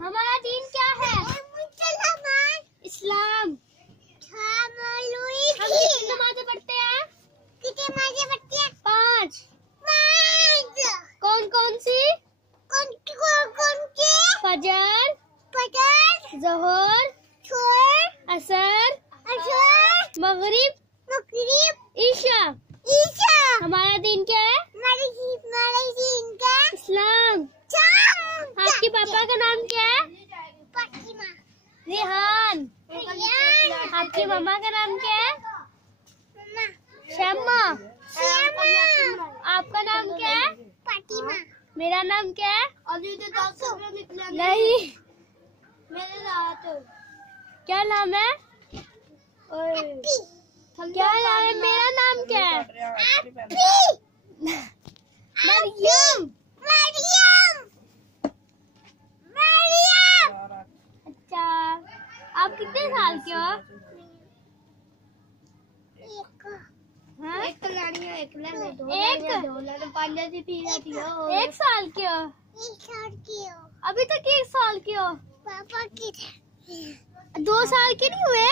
हमारा दीन क्या है? इस्लाम। हम कितनी नमाजें पढ़ते हैं? 5। कौन कौन सी? फजर, ज़ोहर, असर, मगरिब, ईशा। हमारा दीन क्या है? इस्लाम। आपके पापा का नाम क्या है? रेहान। आपकी मम्मा का नाम क्या है? शम्मा। आपका नाम क्या है? मेरा नाम क्या है? नहीं, क्या नाम है? क्या नाम है? मेरा नाम क्या है? मरियम। अच्छा, आप कितने साल के हो? हाँ? एक साल के हो? अभी तक 1 साल के हो? 2 साल के नहीं हुए?